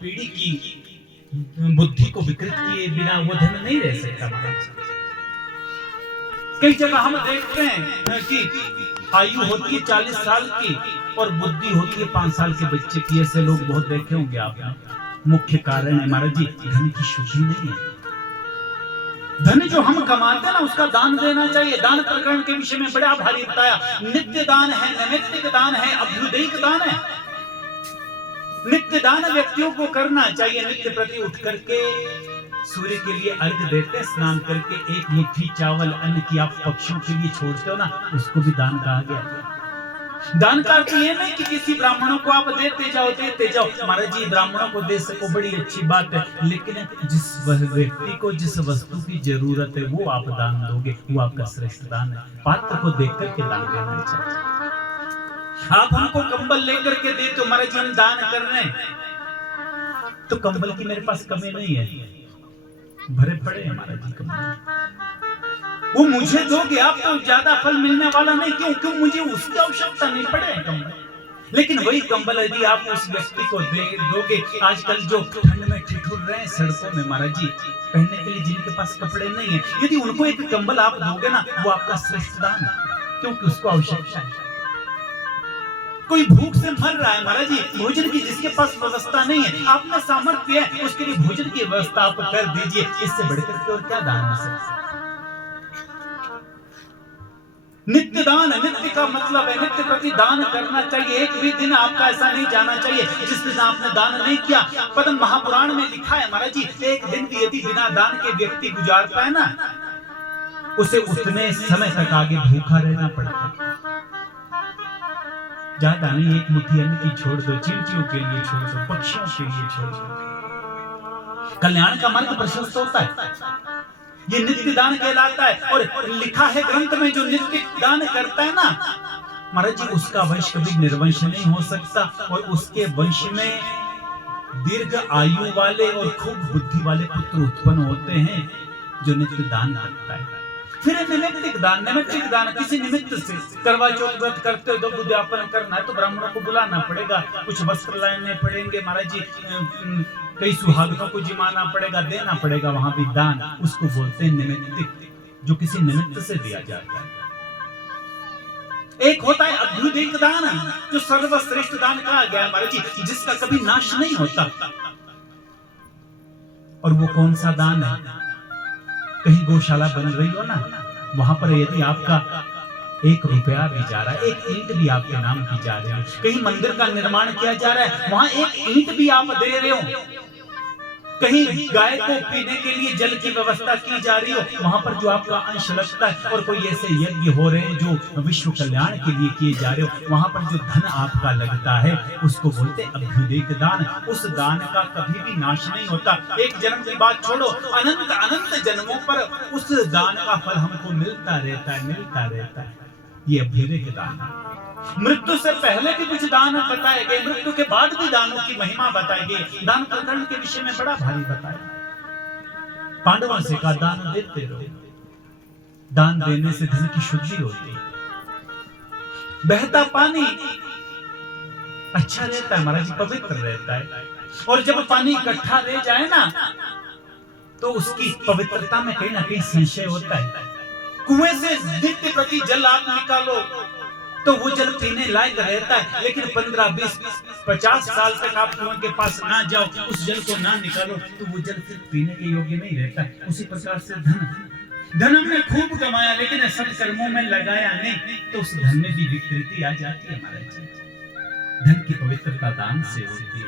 पीढ़ी की बुद्धि को विकृत किए बिना वो धन नहीं रह सकता महाराज। कई जगह हम देखते हैं कि आयु होती है 40 साल की और बुद्धि होती है 5 साल के बच्चे की। ऐसे लोग बहुत देखे होंगे आपने। मुख्य कारण है महाराज जी धन की शुद्धि नहीं है। धन जो हम कमाते हैं ना उसका दान देना चाहिए। दान प्रकरण के विषय में बड़ा भारी बताया। नित्य दान है, नैमित्तिक दान है, अभ्युदयिक दान है। नित्य दान व्यक्तियों को करना चाहिए। नित्य प्रति उठ करके सूर्य के लिए अर्घ देते, स्नान करके एक मुट्ठी चावल अन्न की आप पक्षियों के लिए छोड़ते हो ना, उसको भी दान कहा गया। दान का अर्थ ये नहीं कि किसी ब्राह्मणों को आप देते जाओ। महाराज जी ब्राह्मणों को दे सको बड़ी अच्छी बात है, लेकिन जिस व्यक्ति को जिस वस्तु की जरूरत है वो आप दान दोगे, वो आपका श्रेष्ठ दान है। पात्र को देख करके दान करना चाहिए। आप हमको कंबल लेकर के दे तो महाराज जी हम दान कर रहे हैं, तो कंबल की मेरे पास कमी नहीं है, भरे पड़े हैं महाराज जी कंबल। वो मुझे दोगे आप तो ज्यादा फल मिलने वाला नहीं। क्यों मुझे उसकी आवश्यकता नहीं पड़े कंबल। लेकिन वही कंबल यदि आप उस व्यक्ति को दोगे, आजकल जो ठंड में ठिठुर रहे हैं सड़कों में महाराज जी, पहनने के लिए जिनके पास कपड़े नहीं है, यदि उनको एक कंबल आप दोगे ना, वो आपका श्रेष्ठ दान है, क्योंकि उसको आवश्यकता है। कोई भूख से मर रहा है महाराज जी, भोजन की जिसके पास व्यवस्था नहीं है, आप में सामर्थ्य है, उसके लिए भोजन की व्यवस्था आप कर दीजिए। इससे बढ़कर के और क्या दान हो सकता है। नित्य दान, नित्य का मतलब है नित्य प्रति दान करना चाहिए। एक भी दिन आपका ऐसा नहीं जाना चाहिए जिस दिन आपने दान नहीं किया। पद्म महापुराण में लिखा है महाराज जी, एक दिन भी यदि बिना दान के व्यक्ति गुजारता है ना, उसे उतने समय तक आगे भूखा रहना पड़ता है। ज्यादा नहीं, एक मुट्ठी अन्न की छोड़ दो, चिंटियों के लिए छोड़ दो, पक्षियों के लिए छोड़ दो, कल्याण का मार्ग प्रशस्त होता है। ये नित्य दान कहलाता है। और लिखा है ग्रंथ में, जो नित्य दान करता है ना महाराज जी, उसका वंश कभी निर्वंश नहीं हो सकता, और उसके वंश में दीर्घ आयु वाले और खूब बुद्धि वाले पुत्र उत्पन्न होते हैं जो नित्य दान करता है। फिर नैमित्तिक दान, नैमित्तिक दान किसी निमित्त से, करवा चौथ व्रत करते हो, उद्यापन करना है तो ब्राह्मणों को बुलाना पड़ेगा, कुछ वस्त्र लाने पड़ेंगे महाराज जी, कई सुहागनों को जिमाना पड़ेगा, देना पड़ेगा, वहां भी दान, उसको बोलते हैं नैमित्तिक, जो किसी निमित्त से दिया जाता है। एक होता है अभ्युदयिक दान, जो सर्वश्रेष्ठ दान कहा गया है महाराज जी, जिसका कभी नाश नहीं होता। और वो कौन सा दान है? कहीं गौशाला बन रही हो ना, वहां पर यदि आपका 1 रुपया भी जा रहा है, 1 ईंट भी आपके नाम की जा रही है, कहीं मंदिर का निर्माण किया जा रहा है, वहां 1 ईंट भी आप दे रहे हो, कहीं गाय को पीने के लिए जल की व्यवस्था की जा रही हो, वहां पर जो आपका अंश लगता है, और कोई ऐसे यज्ञ हो रहे हैं जो विश्व कल्याण के लिए किए जा रहे हो, वहां पर जो धन आपका लगता है उसको बोलते हैं अभ्युदयिक दान। उस दान का कभी भी नाश नहीं होता। एक जन्म की बात छोड़ो, अनंत अनंत जन्मों पर उस दान का फल हमको मिलता रहता है। ये अभ्युदयिक दान है। मृत्यु से पहले भी कुछ दान बताए गए, मृत्यु के बाद भी दानों की महिमा बताई गई। दान प्रकरण के विषय में बड़ा भारी बताया। पांडवों से कहा दान देते रहो, दान देने से धन की शुद्धि होती है। बहता पानी अच्छा रहता है महाराज, पवित्र रहता है, और जब पानी इकट्ठा रह जाए ना तो उसकी पवित्रता में कहीं ना कहीं संशय होता है। कुएं से नित्य प्रति जल आप निकालो तो वो जल पीने लायक रहता है, लेकिन 15, 20, 50 साल तक आप कुएं के पास ना जाओ, उस जल को ना निकालो तो वो जल फिर पीने के योग्य नहीं रहता। उसी प्रकार से धन हमने खूब कमाया लेकिन सत्कर्मों में लगाया नहीं, तो उस धन में भी विकृति आ जाती है महाराज जी। धन की पवित्रता दान से होती है।